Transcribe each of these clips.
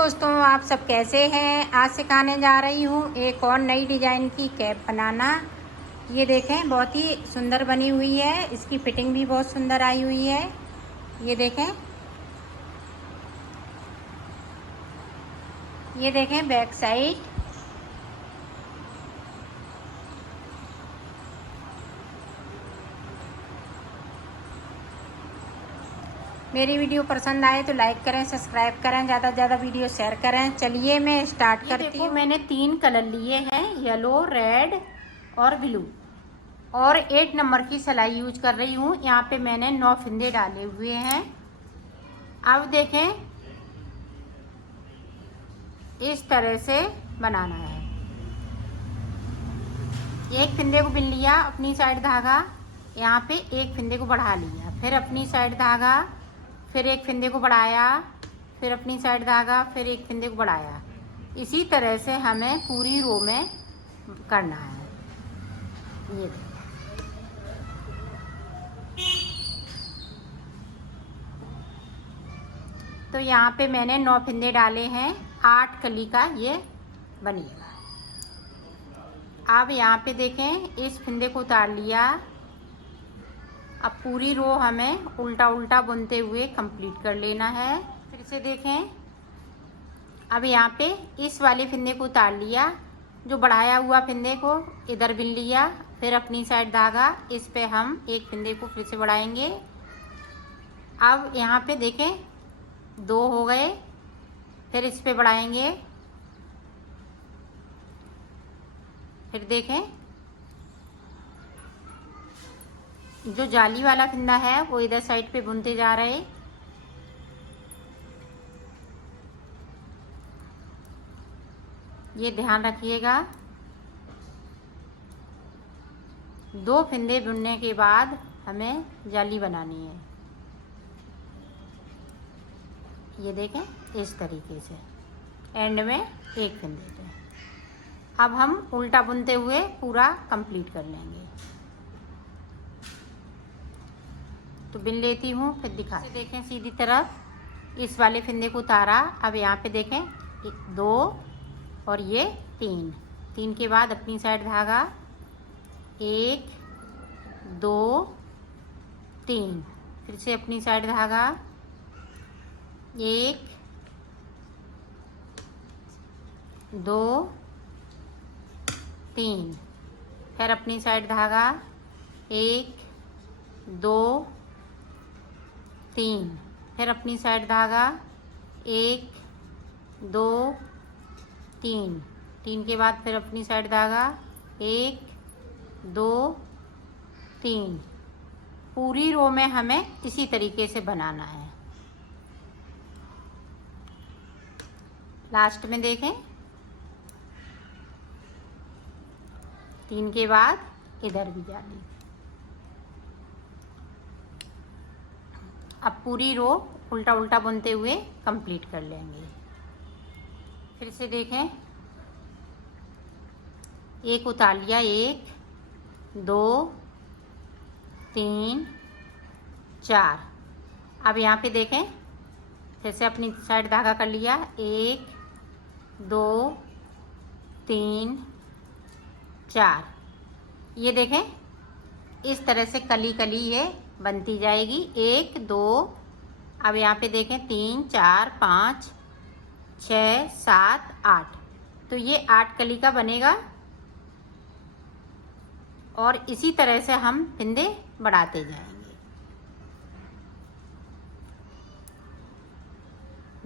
दोस्तों, आप सब कैसे हैं। आज सिखाने जा रही हूँ एक और नई डिज़ाइन की कैप बनाना। ये देखें, बहुत ही सुंदर बनी हुई है। इसकी फिटिंग भी बहुत सुंदर आई हुई है। ये देखें बैक साइड। मेरी वीडियो पसंद आए तो लाइक करें, सब्सक्राइब करें, ज़्यादा से ज़्यादा वीडियो शेयर करें। चलिए मैं स्टार्ट करती हूँ। मैंने 3 कलर लिए हैं, येलो, रेड और ब्लू, और 8 नंबर की सिलाई यूज कर रही हूँ। यहाँ पे मैंने 9 फंदे डाले हुए हैं। अब देखें, इस तरह से बनाना है। एक फंदे को बिन लिया, अपनी साइड धागा, यहाँ पे एक फंदे को बढ़ा लिया, फिर अपनी साइड धागा, फिर एक फंदे को बढ़ाया, फिर अपनी साइड धागा, फिर एक फंदे को बढ़ाया। इसी तरह से हमें पूरी रो में करना है। ये देखो, तो यहाँ पे मैंने 9 फंदे डाले हैं। 8 कली का ये बनेगा। अब यहाँ पे देखें, इस फंदे को उतार लिया। अब पूरी रो हमें उल्टा उल्टा बुनते हुए कंप्लीट कर लेना है। फिर से देखें, अब यहाँ पे इस वाले फंदे को उतार लिया, जो बढ़ाया हुआ फंदे को इधर बिन लिया, फिर अपनी साइड धागा, इस पे हम एक फंदे को फिर से बढ़ाएंगे। अब यहाँ पे देखें 2 हो गए, फिर इस पे बढ़ाएंगे, फिर देखें जो जाली वाला फंदा है वो इधर साइड पे बुनते जा रहे। ये ध्यान रखिएगा, 2 फंदे बुनने के बाद हमें जाली बनानी है। ये देखें, इस तरीके से एंड में एक फंदे पे। अब हम उल्टा बुनते हुए पूरा कंप्लीट कर लेंगे। तो बिन लेती हूँ, फिर दिखा। देखें, सीधी तरफ इस वाले फंदे को उतारा। अब यहाँ पे देखें 2 और ये 3 के बाद अपनी साइड धागा, 1 2 3, फिर से अपनी साइड धागा, 1 2 3, फिर अपनी साइड धागा, 1 2 3, फिर अपनी साइड धागा, 1 2 3 के बाद फिर अपनी साइड धागा, 1 2 3। पूरी रो में हमें इसी तरीके से बनाना है। लास्ट में देखें, 3 के बाद इधर भी जाली। अब पूरी रो उल्टा उल्टा बुनते हुए कंप्लीट कर लेंगे। फिर से देखें, एक उतार लिया, 1 2 3 4। अब यहाँ पे देखें, फिर से अपनी साइड धागा कर लिया, 1 2 3 4। ये देखें, इस तरह से कली कली ये बनती जाएगी। 1 2, अब यहाँ पे देखें 3 4 5 6 7 8। तो ये 8 कली का बनेगा। और इसी तरह से हम फंदे बढ़ाते जाएंगे।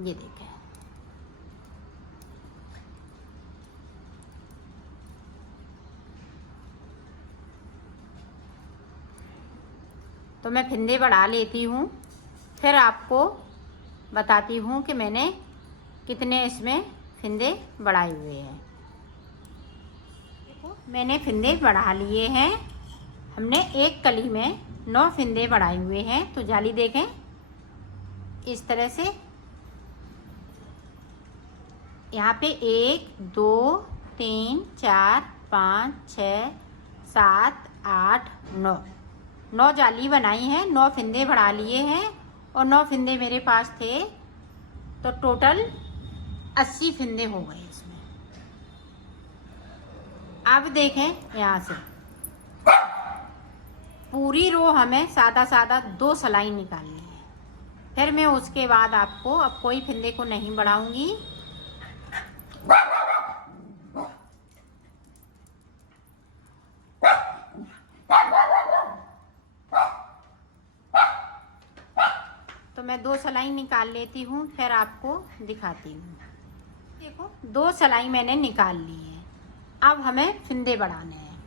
ये देखें, तो मैं फंदे बढ़ा लेती हूँ, फिर आपको बताती हूँ कि मैंने कितने इसमें फंदे बढ़ाए हुए हैं। देखो, मैंने फंदे बढ़ा लिए हैं। हमने एक कली में 9 फंदे बढ़ाए हुए हैं। तो जाली देखें, इस तरह से यहाँ पे 1 2 3 4 5 6 7 8 9 जाली बनाई है। 9 फंदे बढ़ा लिए हैं और 9 फंदे मेरे पास थे, तो टोटल 80 फंदे हो गए इसमें। अब देखें यहाँ से पूरी रो हमें सादा सादा 2 सिलाई निकालनी है। फिर मैं उसके बाद आपको अब कोई फंदे को नहीं बढ़ाऊंगी। तो मैं 2 सिलाई निकाल लेती हूँ, फिर आपको दिखाती हूँ। देखो 2 सिलाई मैंने निकाल ली है। अब हमें फंदे बढ़ाने हैं।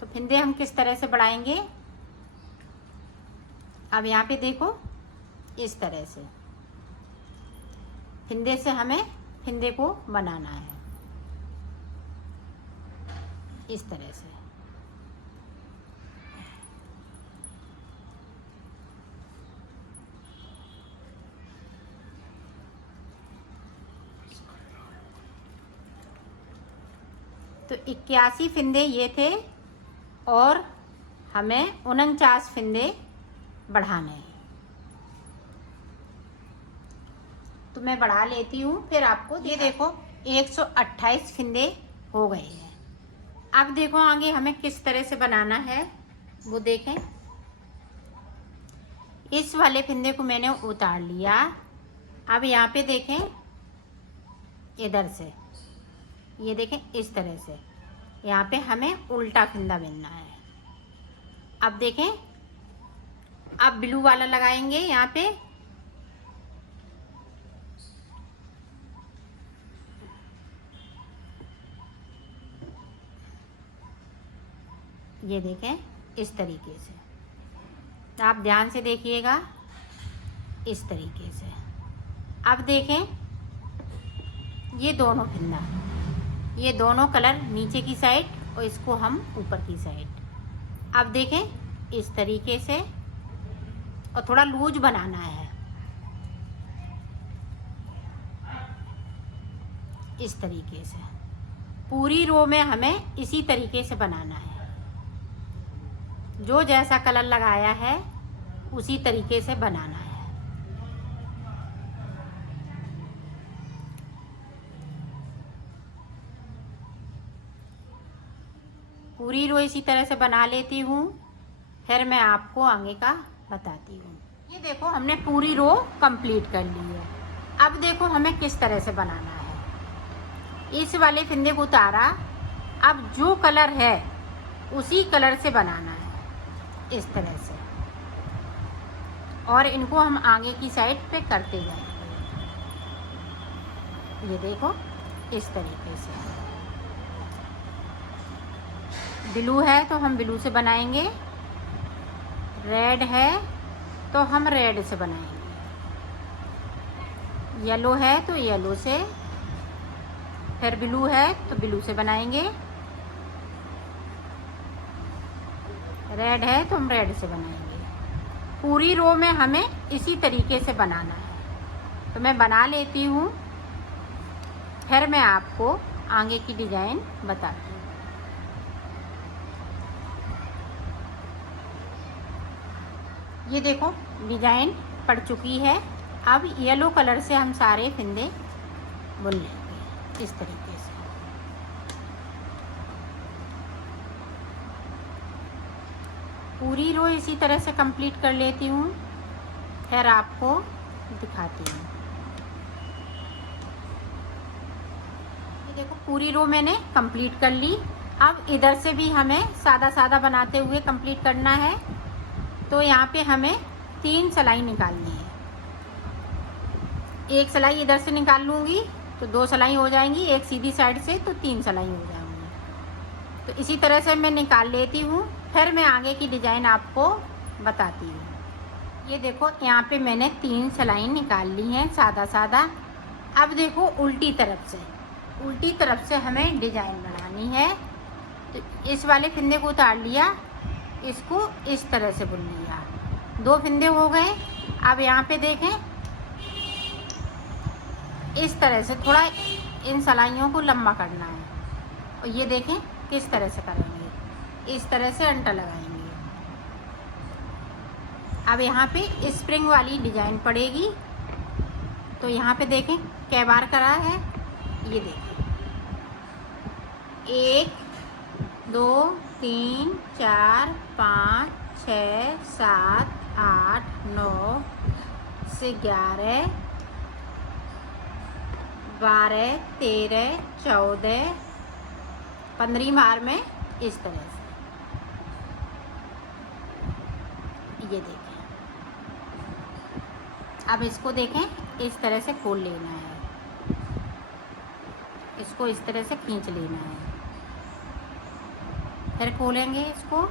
तो फंदे हम किस तरह से बढ़ाएंगे, अब यहाँ पे देखो इस तरह से फंदे से हमें फंदे को बनाना है, इस तरह से। तो 81 फंदे ये थे और हमें 49 फंदे बढ़ाने हैं। तो मैं बढ़ा लेती हूँ, फिर आपको ये देखो 128 फंदे हो गए हैं। अब देखो आगे हमें किस तरह से बनाना है वो देखें। इस वाले फंदे को मैंने उतार लिया। अब यहाँ पे देखें इधर से, ये देखें इस तरह से यहाँ पे हमें उल्टा फंदा बिनना है। अब देखें, अब ब्लू वाला लगाएंगे यहाँ पे। ये देखें इस तरीके से, आप ध्यान से देखिएगा, इस तरीके से। अब देखें ये दोनों फंदा, ये दोनों कलर नीचे की साइड और इसको हम ऊपर की साइड। अब देखें इस तरीके से, और थोड़ा लूज बनाना है, इस तरीके से। पूरी रो में हमें इसी तरीके से बनाना है। जो जैसा कलर लगाया है उसी तरीके से बनाना है। पूरी रो इसी तरह से बना लेती हूँ, फिर मैं आपको आगे का बताती हूँ। ये देखो हमने पूरी रो कंप्लीट कर ली है। अब देखो हमें किस तरह से बनाना है। इस वाले फंदे को उतारा, अब जो कलर है उसी कलर से बनाना है, इस तरह से। और इनको हम आगे की साइड पे करते जाएंगे। ये देखो इस तरीके से। ब्लू है तो हम ब्लू से बनाएंगे, रेड है तो हम रेड से बनाएंगे, येलो है तो येलो से, फिर ब्लू है तो ब्लू से बनाएंगे, रेड है तो हम रेड से बनाएंगे। पूरी रो में हमें इसी तरीके से बनाना है। तो मैं बना लेती हूँ, फिर मैं आपको आगे की डिज़ाइन बताती हूँ। ये देखो डिज़ाइन पड़ चुकी है। अब येलो कलर से हम सारे फंदे बुन लेंगे, इस तरीके से। पूरी रो इसी तरह से कंप्लीट कर लेती हूँ, फिर आपको दिखाती हूँ। ये देखो पूरी रो मैंने कंप्लीट कर ली। अब इधर से भी हमें सादा सादा बनाते हुए कंप्लीट करना है। तो यहाँ पे हमें 3 सिलाई निकालनी है। एक सिलाई इधर से निकाल लूँगी तो 2 सिलाई हो जाएंगी, एक सीधी साइड से तो 3 सिलाई हो जाएंगी। तो इसी तरह से मैं निकाल लेती हूँ, फिर मैं आगे की डिज़ाइन आपको बताती हूँ। ये देखो यहाँ पे मैंने 3 सिलाई निकाल ली हैं सादा सादा। अब देखो उल्टी तरफ से हमें डिज़ाइन बनानी है। तो इस वाले फंदे को उतार लिया, इसको इस तरह से बुन लिया। 2 फंदे हो गए। अब यहाँ पे देखें इस तरह से थोड़ा इन सिलाइयों को लंबा करना है। और ये देखें किस तरह से करेंगे, इस तरह से अंटा लगाएंगे। अब यहाँ पे स्प्रिंग वाली डिज़ाइन पड़ेगी। तो यहाँ पे देखें कै बार करा है, ये देखिए 1 2 3 4 5 6 7 8 9 से 11 12 13 14 15 बार में इस तरह से ये देखें। अब इसको देखें, इस तरह से खोल लेना है, इसको इस तरह से खींच लेना है, फिर खोलेंगे इसको,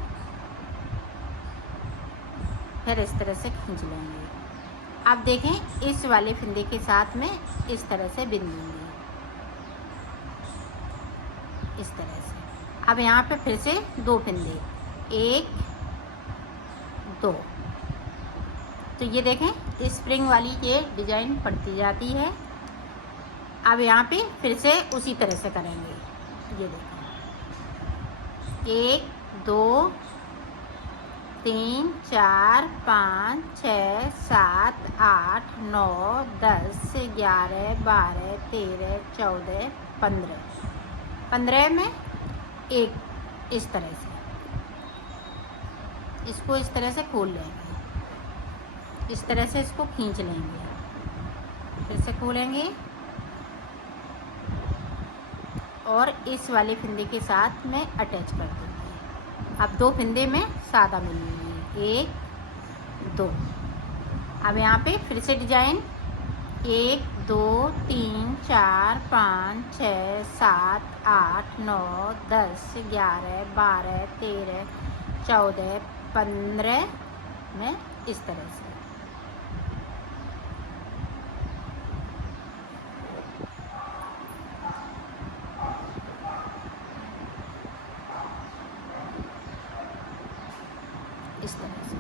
फिर इस तरह से खींच लेंगे। अब देखें इस वाले फंदे के साथ में इस तरह से बिन देंगे, इस तरह से। अब यहाँ पे फिर से 2 फंदे, 1 2। तो ये देखें स्प्रिंग वाली ये डिजाइन पड़ती जाती है। अब यहाँ पे फिर से उसी तरह से करेंगे। ये देखें 1 2 3 4 5 6 7 8 9 10 11 12 13 14 15 में एक इस तरह से, इसको इस तरह से खोल लेंगे, इस तरह से इसको खींच लेंगे, फिर से खोलेंगे और इस वाले फंदे के साथ में अटैच कर देंगे। अब 2 फंदे में सादा मिलेंगे, 1 2। अब यहाँ पे फिर से डिजाइन 1 2 3 4 5 6 7 8 9 10 11 12 13 14 15 में इस तरह से। इस तरह से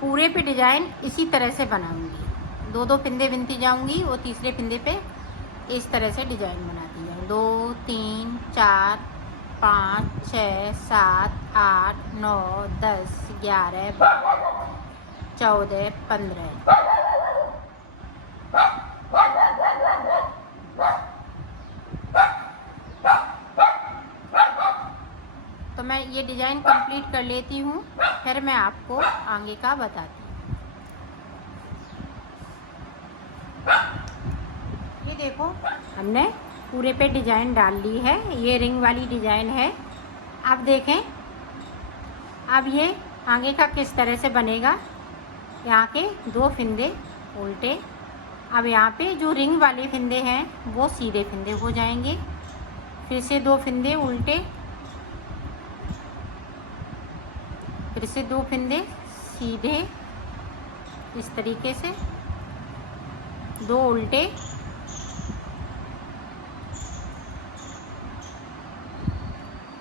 पूरे पे डिजाइन इसी तरह से बनाऊंगी। 2 2 फंदे बिनती जाऊंगी और तीसरे फंदे पे इस तरह से डिजाइन बनाती जाऊँ। 2 3 4 5 6 7 8 9 10 11 12 14 15। तो मैं ये डिजाइन कंप्लीट कर लेती हूँ, फिर मैं आपको आगे का बताती हूँ। ये देखो हमने पूरे पे डिजाइन डाल ली है, ये रिंग वाली डिजाइन है। अब देखें अब ये आगे का किस तरह से बनेगा। यहाँ के 2 फंदे उल्टे, अब यहाँ पे जो रिंग वाले फंदे हैं वो सीधे फंदे हो जाएंगे, फिर से 2 फंदे उल्टे, फिर से 2 फंदे सीधे इस तरीके से, 2 उल्टे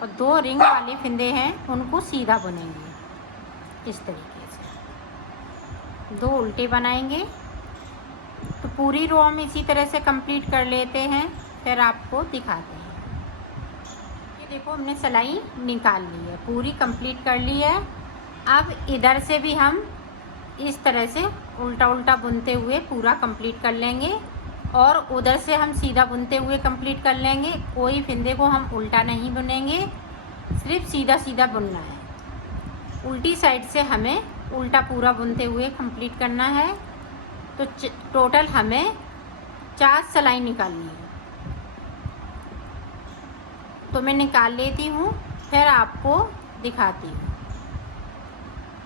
और 2 रिंग वाले फंदे हैं उनको सीधा बुनेंगे इस तरीके से, 2 उल्टे बनाएंगे। तो पूरी रो हम इसी तरह से कंप्लीट कर लेते हैं, फिर आपको दिखाते हैं। ये देखो हमने सिलाई निकाल ली है, पूरी कंप्लीट कर ली है। अब इधर से भी हम इस तरह से उल्टा उल्टा बुनते हुए पूरा कंप्लीट कर लेंगे और उधर से हम सीधा बुनते हुए कंप्लीट कर लेंगे। कोई फंदे को हम उल्टा नहीं बुनेंगे, सिर्फ सीधा सीधा बुनना है। उल्टी साइड से हमें उल्टा पूरा बुनते हुए कंप्लीट करना है। तो टोटल हमें 4 सिलाई निकालनी है। तो मैं निकाल लेती हूँ, फिर आपको दिखाती हूँ।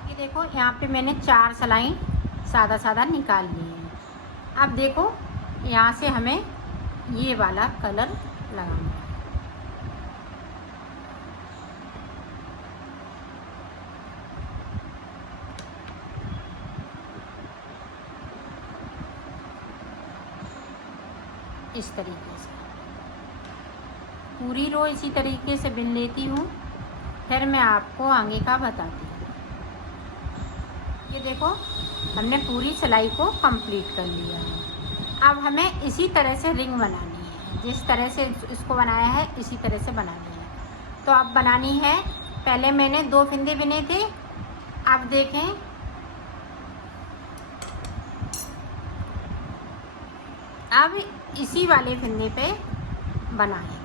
ये देखो यहाँ पे मैंने 4 सिलाई सादा सादा निकाल ली है। अब देखो यहाँ से हमें ये वाला कलर लगाना है। इस तरीके से पूरी रो इसी तरीके से बिन लेती हूँ, फिर मैं आपको आगे का बताती हूँ। ये देखो हमने पूरी सिलाई को कंप्लीट कर लिया है। अब हमें इसी तरह से रिंग बनानी है, जिस तरह से इसको बनाया है इसी तरह से बनानी है। तो अब बनानी है, पहले मैंने 2 फंदे बिने थे। अब देखें अब इसी वाले फंदे पे बनाएंगे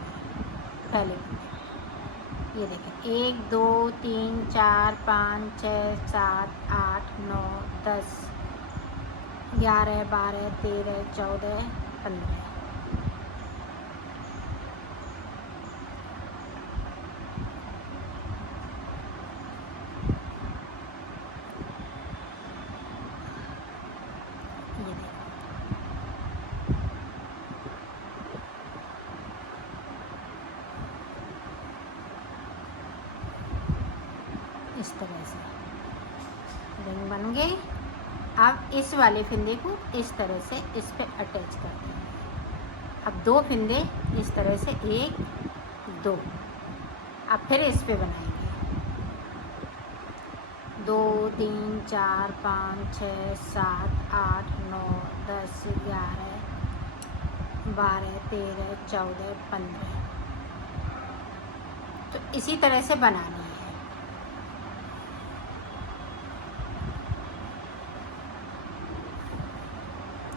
पहले। ये देखें 1 2 3 4 5 6 7 8 9 10 11 12 13 14 15। ये देखें इस तरह से रिंग बन गए। अब इस वाले फिंदे को इस तरह से इस पे अटैच कर देंगे। अब 2 फिंदे इस तरह से 1 2। अब फिर इस पे बनाएंगे 2 3 4 5 6 7 8 9 10 11 12 13 14 15। तो इसी तरह से बनानी है।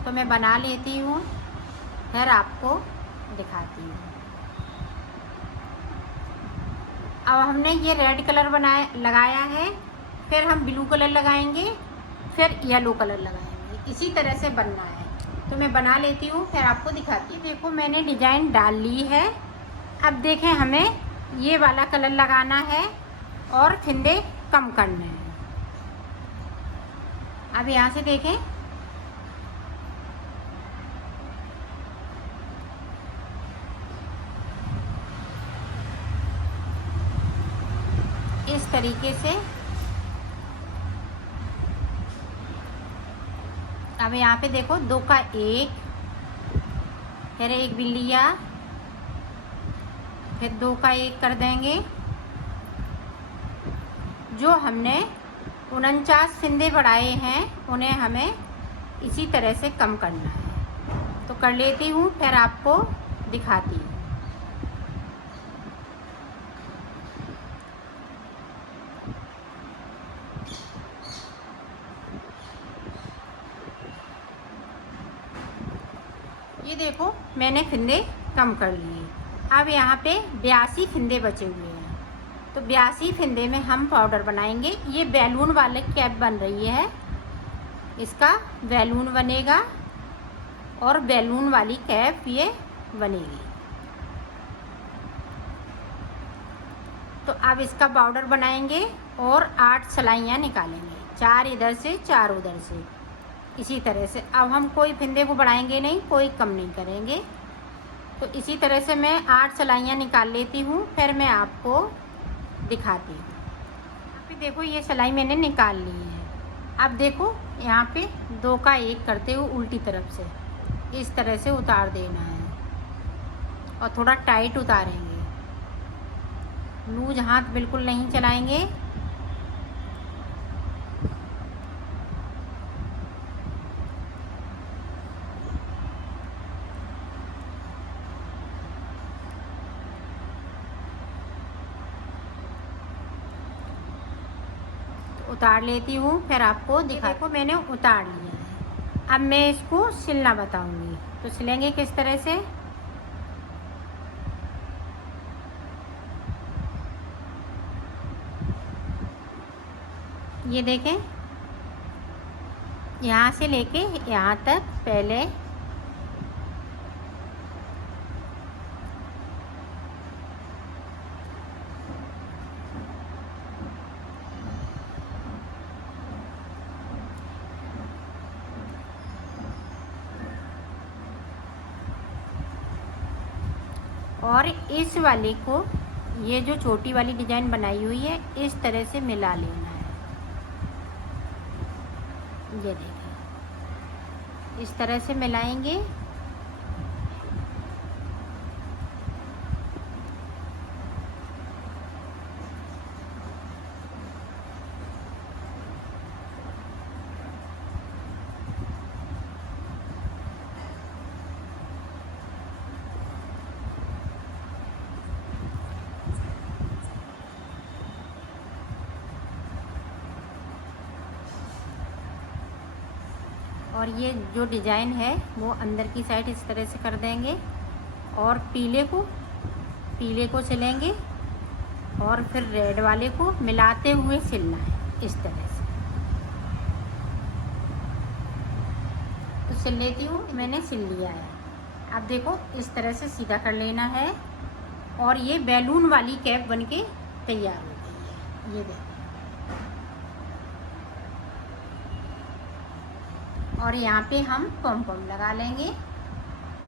तो मैं बना लेती हूँ, फिर आपको दिखाती हूँ। अब हमने ये रेड कलर लगाया है, फिर हम ब्लू कलर लगाएंगे, फिर येलो कलर लगाएंगे। इसी तरह से बनना है। तो मैं बना लेती हूँ, फिर आपको दिखाती हूँ। देखो मैंने डिजाइन डाल ली है। अब देखें हमें ये वाला कलर लगाना है और फिंदे कम करने हैं। अब यहाँ से देखें इस तरीके से। अब यहाँ पे देखो 2 का 1, फिर 1 भी लिया, फिर 2 का 1 कर देंगे। जो हमने 49 फिंदे बढ़ाए हैं उन्हें हमें इसी तरह से कम करना है। तो कर लेती हूँ, फिर आपको दिखाती हूँ। ये देखो मैंने फिंदे कम कर लिए। अब यहाँ पे 82 फिंदे बचे हुए हैं। तो 82 फिंदे में हम पाउडर बनाएंगे। ये बैलून वाले कैप बन रही है, इसका बैलून बनेगा और बैलून वाली कैप ये बनेगी। तो अब इसका पाउडर बनाएंगे और 8 सिलाइयाँ निकालेंगे, 4 इधर से 4 उधर से। इसी तरह से अब हम कोई फिंदे को बढ़ाएंगे नहीं, कोई कम नहीं करेंगे। तो इसी तरह से मैं 8 सिलाइयाँ निकाल लेती हूँ, फिर मैं आपको दिखाती हूँ। अभी देखो ये सिलाई मैंने निकाल ली है। अब देखो यहाँ पे 2 का 1 करते हुए उल्टी तरफ से इस तरह से उतार देना है और थोड़ा टाइट उतारेंगे, लूज हाथ बिल्कुल नहीं चलाएंगे। उतार लेती हूँ, फिर आपको देखो मैंने उतार लिया है। अब मैं इसको सिलना बताऊंगी। तो सिलेंगे किस तरह से। ये देखें यहाँ से लेके यहाँ तक पहले और इस वाले को, ये जो छोटी वाली डिजाइन बनाई हुई है, इस तरह से मिला लेना है। ये देखें इस तरह से मिलाएंगे। और ये जो डिज़ाइन है वो अंदर की साइड इस तरह से कर देंगे और पीले को सिलेंगे और फिर रेड वाले को मिलाते हुए सिलना है इस तरह से। तो सिल लेती हूँ, मैंने सिल लिया है। अब देखो इस तरह से सीधा कर लेना है और ये बैलून वाली कैप बनके तैयार हो गई है। ये देखो, और यहाँ पे हम पॉम पॉम लगा लेंगे।